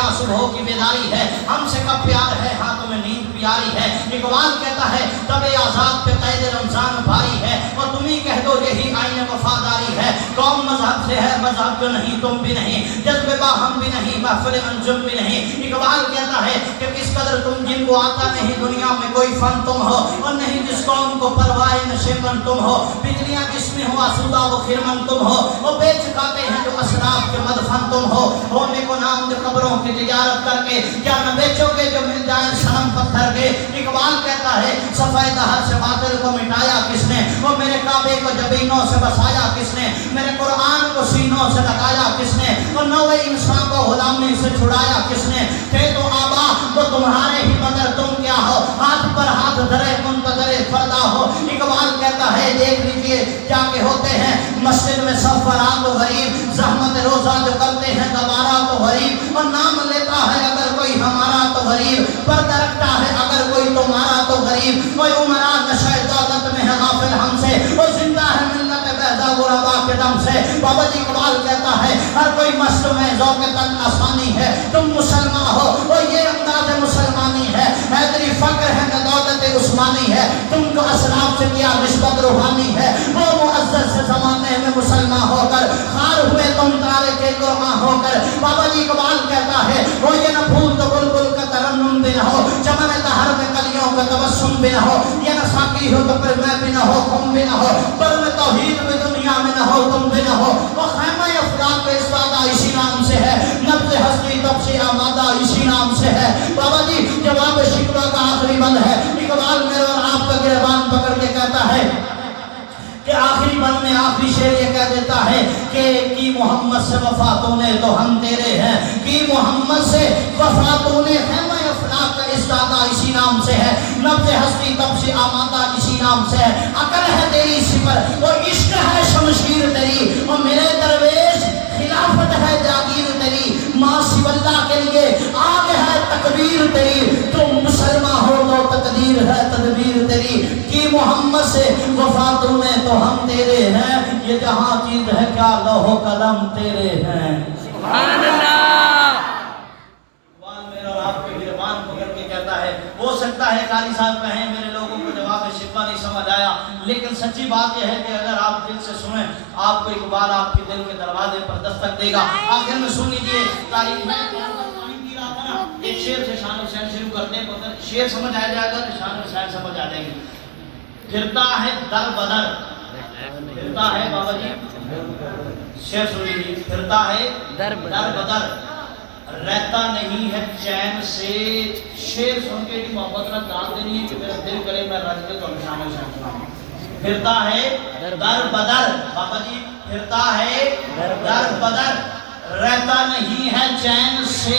यहाँ सुबह की बेदारी है, हमसे कब प्यार है, हाँ तुम्हें नींद प्यारी है। इकबाल कहता है तबे आजाद पे कैद रमजान भारी है, और तुम ही कह दो यही आईने वफादारी है। कौम मजहब से है, मजहब जो नहीं तुम भी नहीं, जज्बे बाहम भी नहीं, महफिल अंजुम भी नहीं। इकबाल कहता है कि किस कदर तुम जिनको आता नहीं दुनिया में कोई फन तुम हो, और नहीं जिस कौम को परवाह नशेबन तुम हो। बिजलियां जिसमें हो आसूदा वो खिरमन तुम हो, वो बेच खाते हैं जो असराफ के मदफन तुम हो। होने को नाम जो कब्रों की तिजारत करके, क्या न बेचोगे जो मिल जाए सनम पत्थर के। इकबाल कहता है सफेद दहर से बातिल को मिटाया किसने, वो मेरे काबे को जबीनों से बसाया किसने, मेरे कुरान को सीनों से लगाया किसने, और नौवे इंसान को गुलामी से छुड़ाया किसने। थे तो आबा वो तुम्हारे ही मगर तुम क्या हो, हाथ पर हाथ धरे मुंतजरे फरदा हो। इकबाल कहता है देख लीजिए जाके होते हैं मस्जिद में सफरा तो गरीब, जहमत रोजा जो करते हैं दोबारा तो गरीब, और नाम लेता है अगर कोई हमारा तो गरीब, पर्दा रखता है अगर कोई तुम्हारा तो गरीब। कोई उमरा नशे दौलत में है गाफिल हमसे, वो जिंदा है मिल्लत बेदा गुरबा के दम से। बाबा जी इकबाल कहता है हर कोई मस्त में ज़ौक़ तन आसानी है, तुम मुसलमान हो वो ये अंदाज़ मुसलमानी है। हैदरी फक्र है न दौलत उस्मानी है, तुमको असलाफ से किया निस्बत रूहानी है। वो मुअज़्ज़ज़ से ज़माने में मुसलमान होकर खार हुए तुम तारे के गुरमा होकर। बाबा जी इकबाल कहता है वो ये न फूल तो बुलबुल का तरन्नुम भी न हो, चमन तहर में कलियों का तबस्सुम भी न हो, ये न साकी हो तो फिर मैं भी न हो, तुम भी न हो, पर में तौहीद में दुनिया में न हो, तुम भी न हो। वो खैमा अफराद पे इस्तादा इसी नाम से है, नब्ज़ हस्ती तब से आमादा इसी नाम से है। बाबा जी जवाब शिकवा का आखिरी बंद है। इकबाल मेरे और आपका गिरबान पकड़ के कहता है कि आखिरी बंद में आखिरी शेर ये कह देता है कि मोहम्मद से वफा तूने तो हम तेरे हैं, कि मोहम्मद से वफा तूने है। मैं अफलाक का इस्तादा इसी नाम से है, नब्ज़ हस्ती तब से आमादा इसी नाम से है। अकल है तेरी सिपर और इश्क है शमशीर तेरी, और मेरे दरवेश खिलाफत है जागीर तेरी। माँ सिवल्ला के लिए आग है तकबीर तेरी, तुम मुसलमान हो तो तकदीर है तदबीर तेरी। कि मोहम्मद से वफा तूने तो हम तेरे हैं, ये जहाँ चीज है क्या लौहो कलम तेरे हैं। सुभान अल्लाह। मेरा और आपके गिरबान पकड़ के कहता है हो सकता है कारी साहब कहें मेरे लोगों को जवाब शिकवा नहीं समझ आया, लेकिन सच्ची बात यह है कि अगर आप दिल से सुने आपको इकबाल आपके दिल के दरवाजे पर दस्तक देगा। आखिर में सुन लीजिए तारीफ में एक शेर से शान हुसैन शुरू करते हैं, शेर समझ आ जाएगा तो शान हुसैन समझ आ जाएगी। फिरता है दर बदर, फिरता है बाबा जी शेर सुन लीजिए, फिरता है दर बदर रहता नहीं है चैन से। शेर सुन के भी मोहब्बत में दाद देनी है कि मेरा दिल करे मैं रज के तो शान हुसैन सुनाऊं। फिरता है दर बदर बाबा जी, फिरता है दर बदर रहता नहीं है चैन से,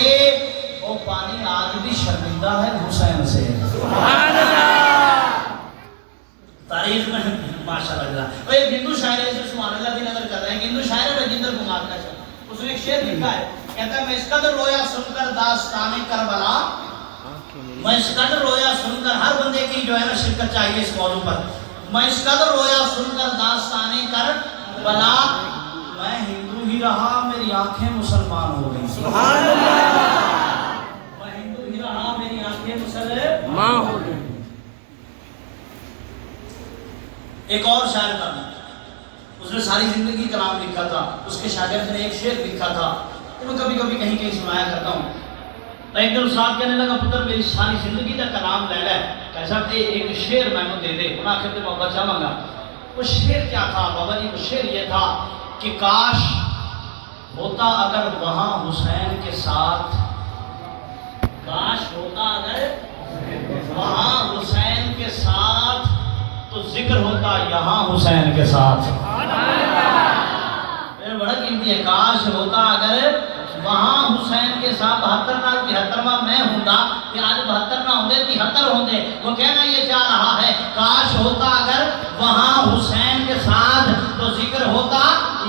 वो पानी आज भी शर्मिंदा है हुसैन से। सुभान अल्लाह। तारीफ में माशाअल्लाह। और एक हिंदू शायर है जो सुभान अल्लाह की नजर कर रहे हैं, हिंदू शायर है राजेंद्र कुमार का शायर, उसने एक शेर लिखा है, कहता है मैं इस कदर रोया सुनकर दास्ताने करबला, मैं इस कदर रोया सुनकर, हर बंदे की जो है ना शिरकत चाहिए इस मौजू पर। मैं इस कदर रोया सुनकर दास्ताने करबला, मैं हिंदू ही रहा मेरी आंखें मुसलमान हो गई। सुभान अल्लाह। मैं हिंदू ही रहा मेरी आंखें मुसलमान हो गई। एक और शायर था, उसने सारी जिंदगी कलाम लिखा था, उसके शागिर्द ने एक शेर लिखा था, तो मैं कभी कभी कहीं कहीं सुनाया करता हूँ। एक दिन उस्ताद कहने लगा पुत्र मेरी सारी जिंदगी का कलाम ले ले, कैसा एक शेर मैंने दे दे, आखिर में बाबा चाहूँगा। वो शेर क्या था बाबा जी? वो शेर ये था कि काश होता अगर वहाँ हुसैन के साथ, काश होता अगर वहाँ हुसैन के साथ तो जिक्र होता यहाँ हुसैन के साथ। बड़ा कीमती है, काश होता अगर वहाँ हुसैन के साथ 72 नाल 73वां मैं होता, कि आज 72 ना होंगे 73 होंगे। वो कहना ये चाह रहा है काश होता अगर वहाँ हुसैन के साथ तो जिक्र होता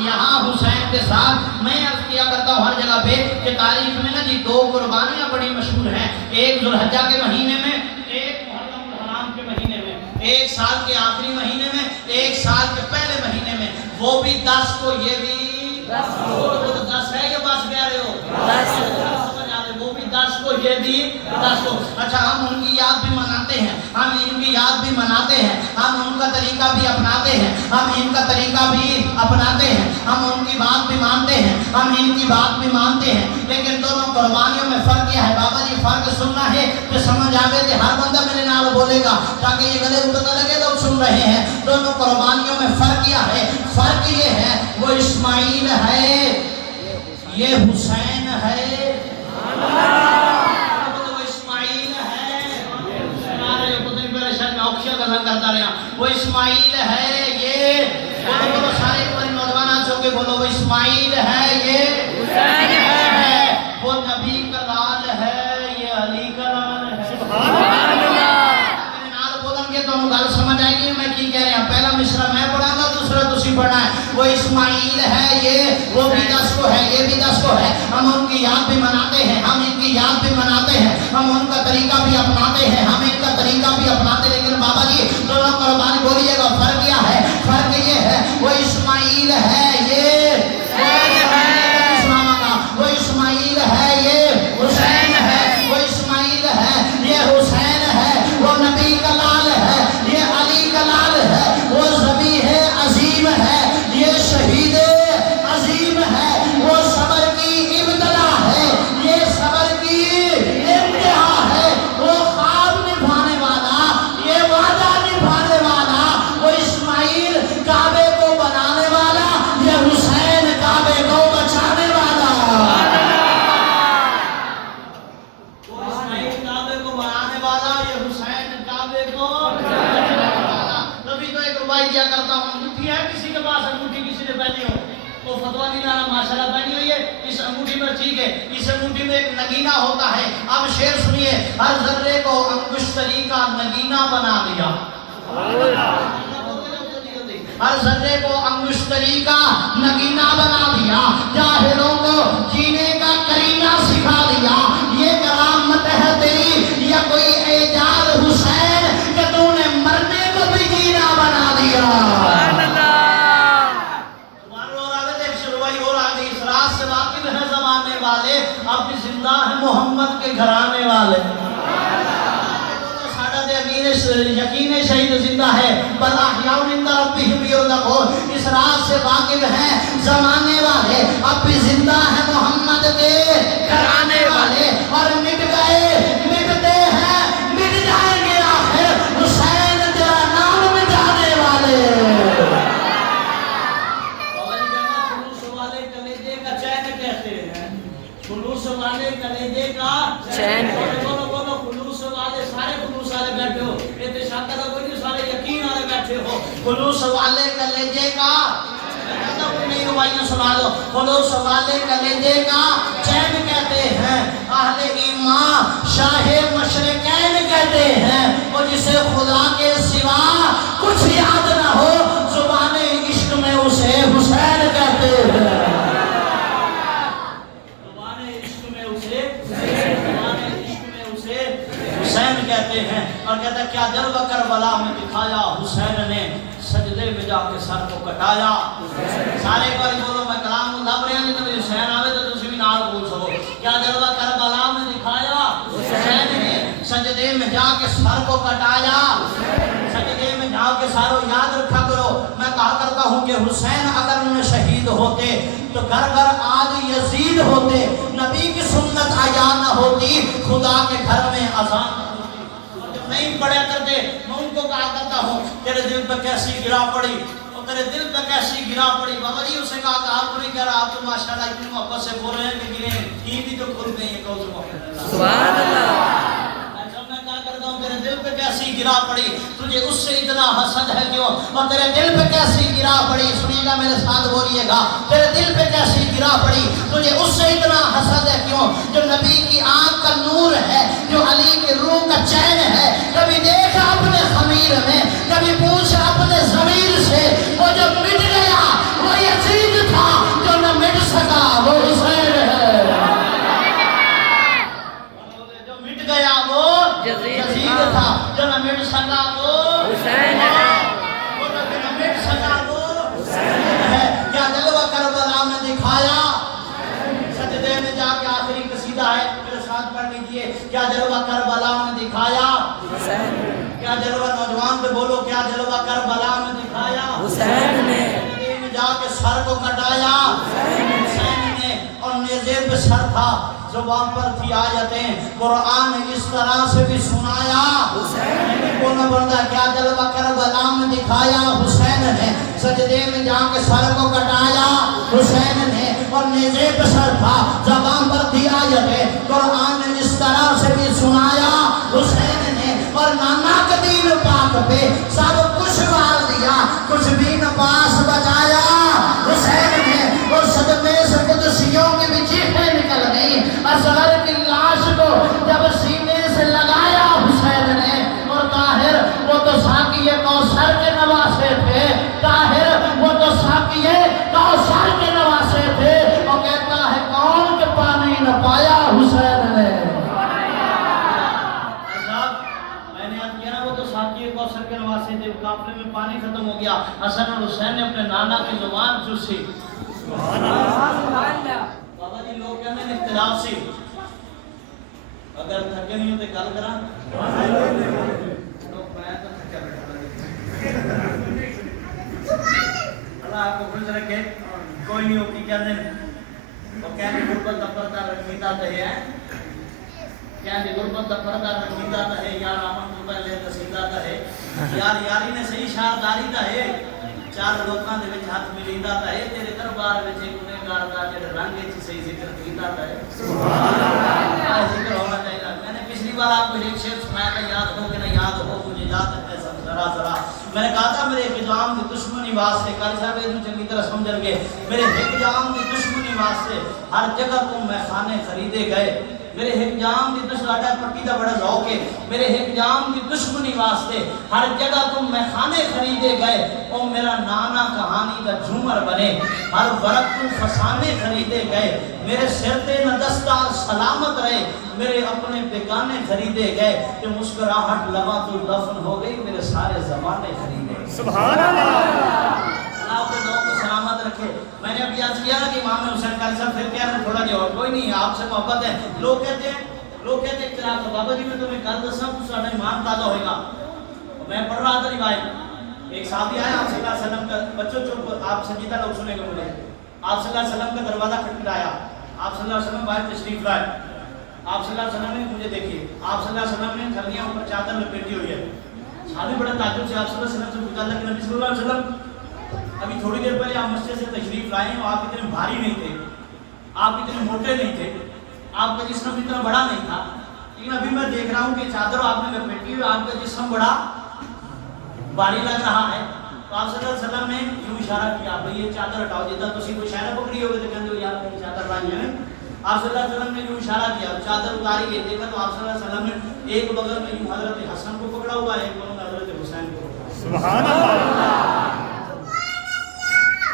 यहाँ हुसैन के साथ। मैं अर्ज किया करता हूँ हर जगह पे कि तारीख में ना जी 2 कुर्बानियाँ बड़ी मशहूर हैं, एक जुल्हज्जा के महीने में, एक मुहर्रम हराम के महीने में, एक साल के आखिरी महीने में, एक साल के पहले महीने में, वो भी 10 को, ये भी 10 है या बस कह रहे हो? 10 समझ आ रहे, वो یہ بھی دس کو. اچھا ہم ان کی یاد بھی مناتے ہیں, ہم ان کی یاد بھی مناتے ہیں, ہم ان کا طریقہ بھی اپناتے ہیں, ہم ان کا طریقہ بھی اپناتے ہیں, ہم ان کی بات بھی مانتے ہیں, ہم ان کی بات بھی مانتے ہیں, لیکن دونوں قربانیوں میں فرق کیا ہے؟ بابا جی فرق سننا ہے تو سمجھ آگے کہ ہر بندہ میرے نال بولے گا تاکہ یہ گلے اٹھنے لگے. لوگ سن رہے ہیں دونوں قربانیوں میں فرق کیا ہے؟ فرق یہ ہے وہ اسماعیل ہے, یہ حسین ہے. وہ اسماعیل ہے یہ, بولو بولو سارے نوجوان آج کے بولو وہ اسماعیل ہے یہ حسین ہے, وہ نبی کا لال ہے یہ علی کا لال ہے. سبحان اللہ. میرے نال بولن گے تو گل سمجھ آئے گی میں کی کہہ رہا ہوں. پہلا مصرع میں پڑھا گا, دوسرا تسی پڑھنا ہے. وہ اسماعیل ہے یہ, وہ بھی 10 کو ہے, یہ بھی 10 کو ہے. ہم ان کی یاد بھی مناتے ہیں, ہم ان کی یاد بھی مناتے ہیں, ہم ان کا طریقہ بھی اپناتے ہیں, ہم ان کا طریقہ بھی اپناتے ہیں. لیکن بابا جی دونوں قربانی بولیے گا فرق کیا ہے؟ فرق یہ ہے وہ اسماعیل ہے یہ وہ اسماعیل ہے یہ حسین ہے, وہ اسماعیل ہے یہ حسین ہے, وہ نبی کا لال ہے یہ علی کا لال ہے, وہ ذبیح عظیم ہے یہ شہید عظیم ہے, وہ صبر کی ابتدا ہے یہ صبر کی انتہا ہے, وہ خواب نبھانے والا یہ وعدہ نبھانے والا, وہ اسماعیل کعبے کو بنانے والا یہ حسین کعبے کو بچانے والا. وہ اسماعیل کعبے کو بنانے والا یہ حسین کعبے کو بچانے والا. تبھی تو ایک ربائی دیا کرتا ہوں, انگوٹھی ہے کسی کے پاس, انگوٹھی کسی نے پہنی ہو تو فتویٰ نہیں لانا, ماشاءاللہ پہنی ہوئی ہے اس انگوٹھی پر, ٹھیک ہے, اس انگوٹھی میں ایک نگینہ ہوتا ہے. اب شعر سنیے, ہر ذرے کو انگشتری کا نگینہ بنا دیا. ہر ذرے کو انگشتری کا نگینہ بنا دیا, جاہلوں کو جینے کا کرینہ سکھا دیا. یہ کرامت ہے تیری یا کوئی اعجاز حسین کہ تو نے مرنے کو بھی جینا بنا دیا. اب بھی زندہ ہیں محمد کے گھرانے والے. یقین شہید زندہ ہے, بل احیاء عند ربہم یرزقون. اس راز سے واقف ہیں زمانے والے, اب بھی زندہ ہیں محمد کے گھرانے والے, اور مٹ گئے مٹتے ہیں مٹ جائیں گے آخر حسین تیرا نام مٹانے والے. خلوص والے کلیجے کا چین کہتے ہیں, خلوص والے کلیجے کا چین. بولو بولو خلوص والے, سارے خلوص والے بیٹھے ہو, یہ شاکر کوئی نہیں, سارے یقین والے بیٹھے ہو. خلوص والے کلیجے کا نہیں روائیاں سنا دو. خلوص والے کلیجے کا چین کہتے ہیں, اہل ایمان شاہ مشرقین کہتے ہیں, اور جسے خدا کے سوا کچھ یاد نہ ہو زبان عشق میں اسے حسین کہتے ہیں. حسین کہتے ہیں, اور کہتا ہے کیا جلوہ کربلا میں دکھایا حسین نے سجدے میں جا کے سر کو کٹایا. سارے باری بولو, میں کلام کو دب رہے ہیں تو حسین آوے تو تسی بھی نال بول سکو. کیا جلوہ کربلا میں دکھایا حسین نے سجدے میں جا کے سر کو کٹایا. سجدے میں جا کے سارو یاد رکھا کرو. میں کہا کرتا ہوں کہ حسین اگر انہیں شہید ہوتے تو گھر گھر آج یزید ہوتے, نبی کی سنت آیا نہ ہوتی, خدا کے گھر میں اذان نہیں پڑھا کرتے. میں ان کو کہا کرتا ہوں تیرے دل پہ کیسی گرا پڑی, اور تیرے دل پہ کیسی گرا پڑی. بابا جی اسے کہا کہ آپ کو نہیں کہہ رہا, آپ تو ماشاءاللہ اتنی محبت سے بول رہے ہیں کہ گرے یہ بھی تو کھل گئی ہیں. سبحان اللہ. میں کہا کرتا ہوں تیرے دل پہ کیسی گرا پڑی, تجھے اس سے اتنا حسد ہے کیوں, اور تیرے دل پہ کیسی گرا پڑی, سنیے گا میرے ساتھ بولیے گا, تیرے دل پہ کیسی گرا پڑی, تجھے اس سے اتنا حسد ہے کیوں, جو نبی کی آنکھ کا نور ہے, جو علی کی روح کا چین ہے. کبھی دیکھا اپنے خمیر میں, کبھی پوچھا اپنے ضمیر سے, وہ جو مٹ گیا وہ یزید تھا, جو نہ مٹ سکا وہ حسین ہے. جو مٹ گیا وہ یزید تھا, جو نہ مٹ سکا وہ حسین ہے. وہ جو نہ مٹ سکا وہ حسین ہے. کیا جلوہ کربلا میں دکھایا, سجدے میں جا کے آخری قصیدہ ہے, میرے ساتھ پڑھ لیجئے. क्या जलवा, नौजवान पे बोलो, क्या जलवा करबला में दिखाया हुसैन ने, में जाके सर को कटाया हुसैन ने, और नेज़े पे सर था, जुबान पर थी आयतें, कुरान इस तरह से भी सुनाया हुसैन ने। बोलना पड़ता, क्या जलवा करबला में दिखाया हुसैन ने, सजदे में जाके सर को कटाया हुसैन ने, और नेज़े पे सर था, जुबान पर थी आयतें, कुरान इस तरह से भी सुनाया हुसैन ने, और नाना के दीन पाक पे सब कुछ मार दिया, कुछ भी न पास बचाया हुसैन ने। और सदमे से कुदसियों की भी चीखें निकल गई, असगर की लाश को जब सीने से लगाया हुसैन ने। और ताहिर वो तो साकिए कौसर के नवासे थे, ताहिर वो तो साकिए कौसर के नवासे थे, और कहता है कौन के पानी न पाया हुसैन ने। कौसर के नवासे थे, काफले में पानी खत्म हो गया, हसन और हुसैन ने अपने नाना की जुबान चूसी। बाबा जी लोग कहते हैं इख्तिलाफ से, अगर थके नहीं होते गल करा अल्लाह आपको खुश रखे। कोई नहीं होती क्या दिन वो कहते गुरबत का पर्दा रखीदा है, क्या गुरबत का पर्दा रखीदा है, यार आमन तो पहले तसीदा है, यार यारी ने सही शारदारी दा है, चार लोकां दे विच हाथ मिलीदा है, तेरे दरबार विच एक गुनहगार दा जेड़े रंग विच सही जिक्र कीता है। सुभान अल्लाह, जिक्र होना चाहिए। मैंने पिछली बार आपको एक शेर सुनाया था, याद हो कि ना याद हो, मुझे याद है सब जरा जरा। मैंने कहा था मेरे हिजाम की दुश्मनी वास्ते, कारी साहब इतनी चंगी तरह समझणगे, मेरे हिजाम की दुश्मनी वास्ते हर जगह तुम मैखाने खरीदे गए, मेरे हिजाम की दुश्मनी पट्टी का बड़ा शौक है, मेरे हिजाम की दुश्मनी वास्ते हर जगह तुम मैखाने खरीदे गए, ओ मेरा नाना कहानी का झूमर बने, हर वरक तुम फसाने खरीदे गए, मेरे सिर पे न दस्तार सलामत रहे, मेरे अपने बेगाने खरीदे गए, कि मुस्कुराहट लबा तो दफन हो गई, मेरे सारे जमाने खरीदे। सुभान अल्लाह, अल्लाह आपके लोगों को सलामत रखे। मैंने अभी याद किया कि इमाम हुसैन कारी साहब फिर क्या थोड़ा जो और कोई नहीं है, आपसे मोहब्बत है। लोग कहते हैं इख्तिलाफ, तो बाबा जी मैं तुम्हें कल दसा तो साढ़े ईमान ताज़ा होएगा। मैं पढ़ रहा था रिवायत, एक साहबी आया आप सल्लल्लाहु अलैहि वसल्लम का, बच्चों चुप, आप संजीदा लोग सुनेंगे मुझे, आप सल्लल्लाहु अलैहि वसल्लम का दरवाजा खटखटाया, आप सल्लल्लाहु अलैहि वसल्लम बाहर तशरीफ लाए, आप सल्लल्लाहु अलैहि वसल्लम ने मुझे देखिए, आप सल्लल्लाहु अलैहि वसल्लम ने थलियां ऊपर चादर लपेटी हुई है। साहबी बड़ा ताज्जुब से आप सल्लल्लाहु अलैहि वसल्लम से पूछा, अल्लाह के नबी सल्लल्लाहु अलैहि वसल्लम अभी थोड़ी देर पहले आप मस्जिद से तशरीफ लाए और आप इतने भारी नहीं थे, आप इतने मोटे नहीं थे, आपका जिस्म इतना बड़ा नहीं था, लेकिन अभी मैं देख रहा हूँ कि चादर आपने लपेटी हुई, आपका जिस्म बड़ा भारी लग रहा है। तो आप सल्लल्लाहु अलैहि वसल्लम ने यूं इशारा किया, भाई ये चादर हटाओ, जितना तुसी कोई शहर पकड़ी होगी तो कहते हो यार मेरी चादर लाई है। आप सल्लल्लाहु अलैहि वसल्लम ने यूं इशारा किया, चादर उतारी गई, देखा तो आप सल्लल्लाहु अलैहि वसल्लम ने एक बगल में यूं हजरत हसन को पकड़ा हुआ है, एक बगल में हजरत हुसैन को। सुभान अल्लाह।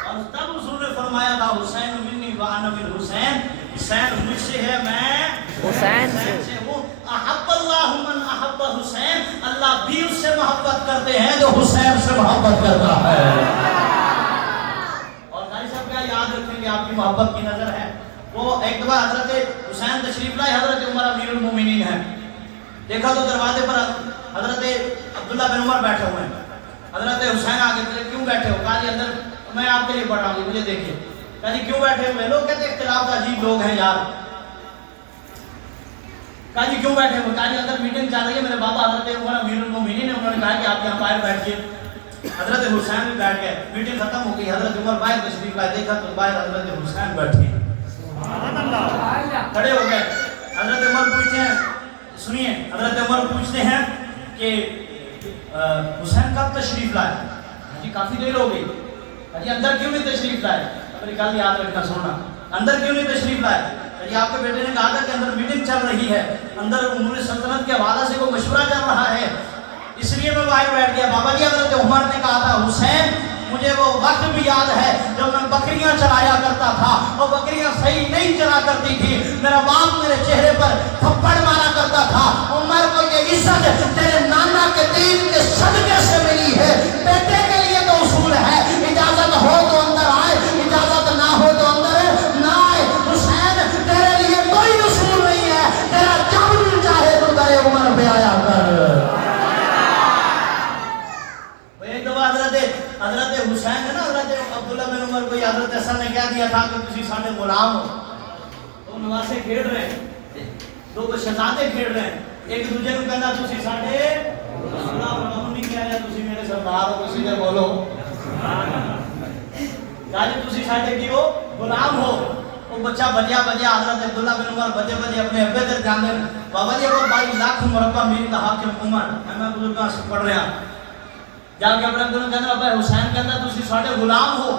और तब उसने फरमाया था, हुसैन मिन्नी व अना मिन हुसैन, हुसैन मुझसे है, मैं हुसैन से हूँ। अहब्बल्लाहु मन अहब्ब हुसैन, अल्लाह भी उससे मोहब्बत करते हैं जो हुसैन से मोहब्बत करता है। और कारी साहब क्या याद रखेंगे, आपकी मोहब्बत की नजर है। वो एक दफा हजरत हुसैन तशरीफ लाए, हजरत उमर अमीरुल मोमिनीन है, देखा तो दरवाजे पर हजरत अब्दुल्ला बिन उमर बैठे हुए हैं, हजरत हुसैन आगे, क्यों बैठे हो? कहा जी अंदर मैं आपके लिए पढ़ रहा हूँ, मुझे देखिए। कहा जी क्यों बैठे हुए? लोग कहते इख्तिलाफ का अजीब लोग हैं यार। कहा जी क्यों बैठे हुए? कहा जी अंदर मीटिंग चल रही है, मेरे बाबा हजरत उमर अमीरुल मोमिनीन ने, उन्होंने कहा कि आप यहाँ बाहर बैठिए। हजरत हुसैन भी बैठ गए, मीटिंग खत्म हो गई, हजरत उमर बाहर तशरीफ लाए, देखा तो बाहर हजरत हुसैन बैठे, खड़े हो गए। हजरत उमर पूछते हैं, सुनिए, हजरत उमर पूछते हैं कि हुसैन कब तशरीफ लाए? जी काफी देर हो गई। अजी अंदर क्यों नहीं तशरीफ लाए? अपनी गल याद रखना, सुनना, अंदर क्यों नहीं तशरीफ लाए? अजी आपके बेटे ने कहा था कि अंदर मीटिंग चल रही है, अंदर उन्होंने सल्तनत के हवाले से कोई मशवरा चल रहा है, इसलिए मैं बाहर बैठ गया। बाबा जी हजरत उमर ने कहा था, हुसैन मुझे वो वक्त भी याद है जब मैं बकरियां चलाया करता था, वो बकरियां सही नहीं चला करती थी, मेरा बाप मेरे चेहरे पर थप्पड़ मारा करता था। उमर को ये इज्जत तेरे नाना के दीन के सदके से मिली है, बेटे के लिए तो उसूल है, इजाजत हो तो अंदर आए, इजाजत ना हो तो अंदर ना आए। हुसैन तेरे लिए कोई उसूल नहीं है, तेरा जब चाहे तो दरे उमर पे आया कर। तुसी साडे की हो गुलाम हो। वो बच्चा बजिया हजरत अब्दुल्ला बिन उमर बजे अपने अब्बे दर जांदे बाबा जी वो 22 लाख मुरब्बा मील दा हाकिम उमर मैं बुजुर्गां से पढ़ रहा जाके अपने अब्दुल्ला कहंदा अब्बा हुसैन कहंदा तुसी साडे गुलाम हो।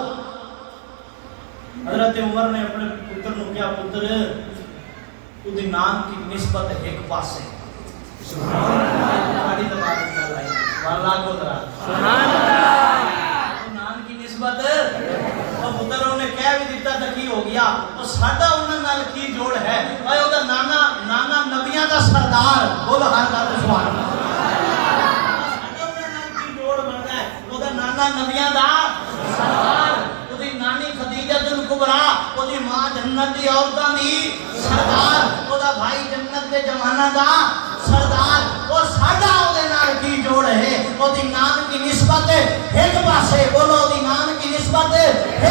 हजरत उमर ने अपने पुत्र नु कहा पुत्र उदी नाम की निस्बत एक पासे सुभान अल्लाह बड़ी तबारक अल्लाह वाला को दरा सुभान अल्लाह नाम की निस्बत और पुत्र ने कह भी दिता तो की हो गया तो साडा उन्हां नाल की जोड़ है ओए ओदा नाना नबियां दा सरदार बोल हर गल सुभान अल्लाह साडा उन्हां नाल की जोड़ बनदा है ओदा नाना नबियां दा सरदार ओदी नानी खदीजा बिन कुबरा ओदी मां जन्नत दी औरतां दी सरदार ओदा भाई जन्नत दे जवाना दा सरदार और साडा ओदे नाल की जोड़ है ओदी नाम की निस्बत एक पासे बोलो ओदी नाम की निस्बत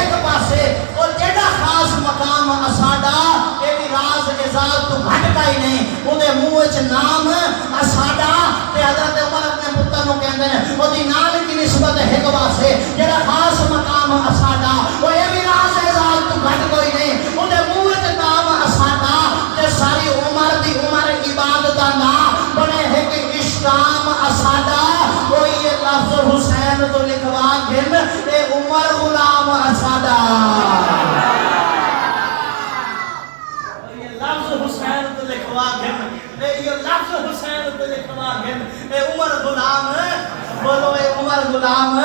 एक पासे और जेड़ा खास मकाम असाडा ए भी राज इजाल तो घट का ही नहीं ओदे मुंह विच नाम असाडा ते हजरत उमर अपने पुत्र नु कहंदे ने ओदी नाम की निस्बत एक पासे जेड़ा खास मकाम असाडा ओ ए भी राज इजाल तो घट कोई नहीं ओदे मुंह विच नाम असाडा ते सारी उमर दी उमर इबादत दा नाम बने है कि इस्लाम असाडा कोई ये लफ्ज हुसैन तो लिखवा गिन ए उमर गुलाम असाडा ये लफ्ज हुसैन तो लिखवा गिन ए ये लफ्ज हुसैन तो लिखवा गिन ए उमर गुलाम बोलो ए उमर गुलाम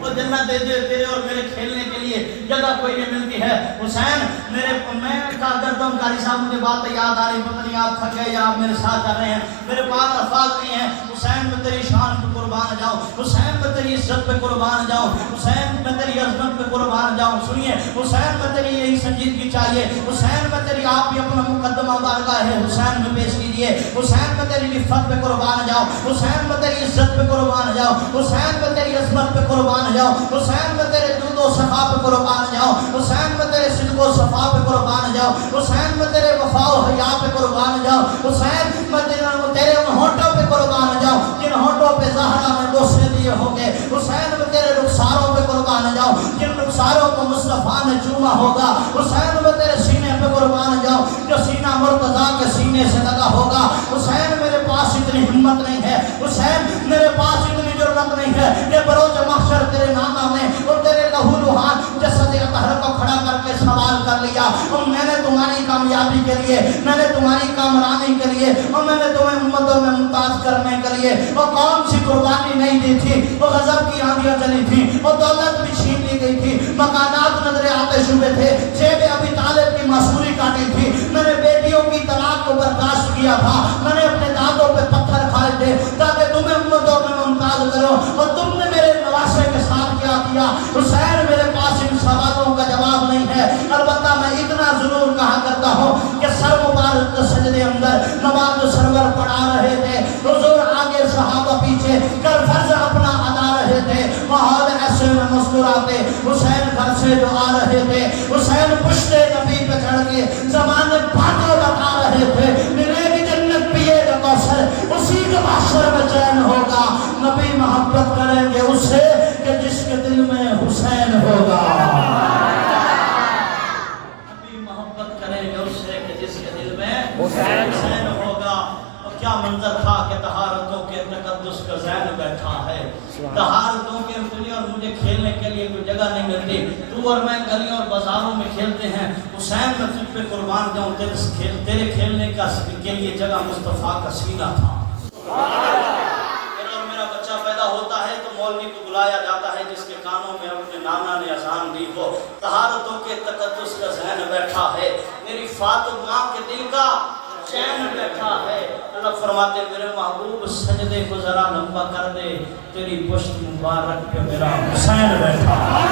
वो जन्नत दे दे तेरे और मेरे खेलने के लिए जगह कोई नहीं मिलती है हुसैन मैं क्या करता हूँ कारी साहब मुझे बात याद आ रही पता नहीं आप थके या आप मेरे साथ आ रहे हैं मेरे पास अल्फाज नहीं है हुसैन में तेरी शान पे कुर्बान जाऊं हुसैन में तेरी इज्जत पे कुर्बान जाऊं हुसैन में तेरी अजमत पे कुर्बान जाऊं सुनिए हुसैन में तेरी यही संजीदगी चाहिए हुसैन में तेरी आप भी अपना मुकद्दमा बारगाह है हुसैन में पेश कीजिए हुसैन में तेरी इफ़्फ़त पे कुर्बान जाऊं हुसैन में तेरी इज्जत पे कुर्बान जाऊं हुसैन में तेरी अजमत पे कुर्बान जाऊं हुसैन में तेरे दूध और सफा पे कुर्बान जाऊं हुसैन में तेरे सिद्क़ और सफा पे कुर्बान जाऊं हुसैन में तेरे वफा और हया पे कुर्बान जाऊं हुसैन में तेरे उन होठों पे कुर्बान जाऊं जिन होठों पे ज़हरा ने बोसे दिए होंगे हुसैन में तेरे रुखसारों पे कुर्बान जाऊं जिन रुखसारों को मुस्तफ़ा ने चूमा होगा हुसैन में तेरे सीने पे कुर्बान जाऊं जो सीना मुर्तज़ा के सीने से लगा होगा हुसैन मेरे पास इतनी हिम्मत नहीं है हुसैन मेरे पास इतनी जुर्रत नहीं है कि बरोज़ महशर तेरे नामा में और तेरे लहू लुहान जसद अतहर को खड़ा करके सवाल कर लिया और मैंने तुम्हारी कामयाबी के लिए मैंने तुम्हारी कामरानी के लिए और मैंने तुम्हें उम्मतों में मुमताज करने के लिए और कौन सी कुर्बानी नहीं दी थी वो गजब की आंधियां चली थी और दौलत भी छीन ली गई थी मकानात नजरे आते शुबे थे जेब अबी तालिब की मसूरी काटी थी मैंने बेटियों की तलाक को बर्दाश्त किया था मैंने अपने दांतों पे पत्थर खाए थे ताकि तुम्हें उम्मतों में मुमताज करो और तुमने मेरे नवासे के साथ क्या किया हुसैन मेरे पास इन सवालों का जवाब नहीं है अलबत्ता मैं इतना जरूर कहा करता हूँ कि सर मुबारक सजदे अंदर नवाज सरवर पढ़ा रहे थे हुजूर आगे सहाबा पीछे कर फर्ज अपना अदा रहे थे माहौल ऐसे में मुस्कुराते हुसैन घर से जो आ रहे थे हुसैन पुश्ते नबी पे चढ़ के ज़माने बातें बता रहे थे मिलेगी जन्नत पिएगा कौसर उसी के माशर में चैन होगा नबी मोहब्बत करेंगे उससे कि जिसके दिल में हुसैन होगा नबी मोहब्बत करेंगे उससे कि जिसके दिल में हुसैन होगा। और क्या मंजर था कि तहारतों के तकद्दुस का ज़ैन बैठा है तहारतों के तुझे और मुझे खेलने के लिए कोई जगह नहीं मिलती तू और मैं गलियों और बाजारों में खेलते हैं हुसैन मैं तुझ पे कुर्बान जाऊं तेरे खेलने का के लिए जगह मुस्तफ़ा का सीना था। और मेरा बच्चा पैदा होता है तो मौलवी को बुलाया जाता है जिसके कानों में अपने नाना ने अज़ान दी हो तहारतों के तकद्दुस का ज़हन बैठा है मेरी फातिमा के दिल का चैन बैठा है। अल्लाह फरमाते मेरे महबूब सजदे को जरा लंबा कर दे तेरी पुश्त मुबारक पे मेरा हुसैन बैठा है।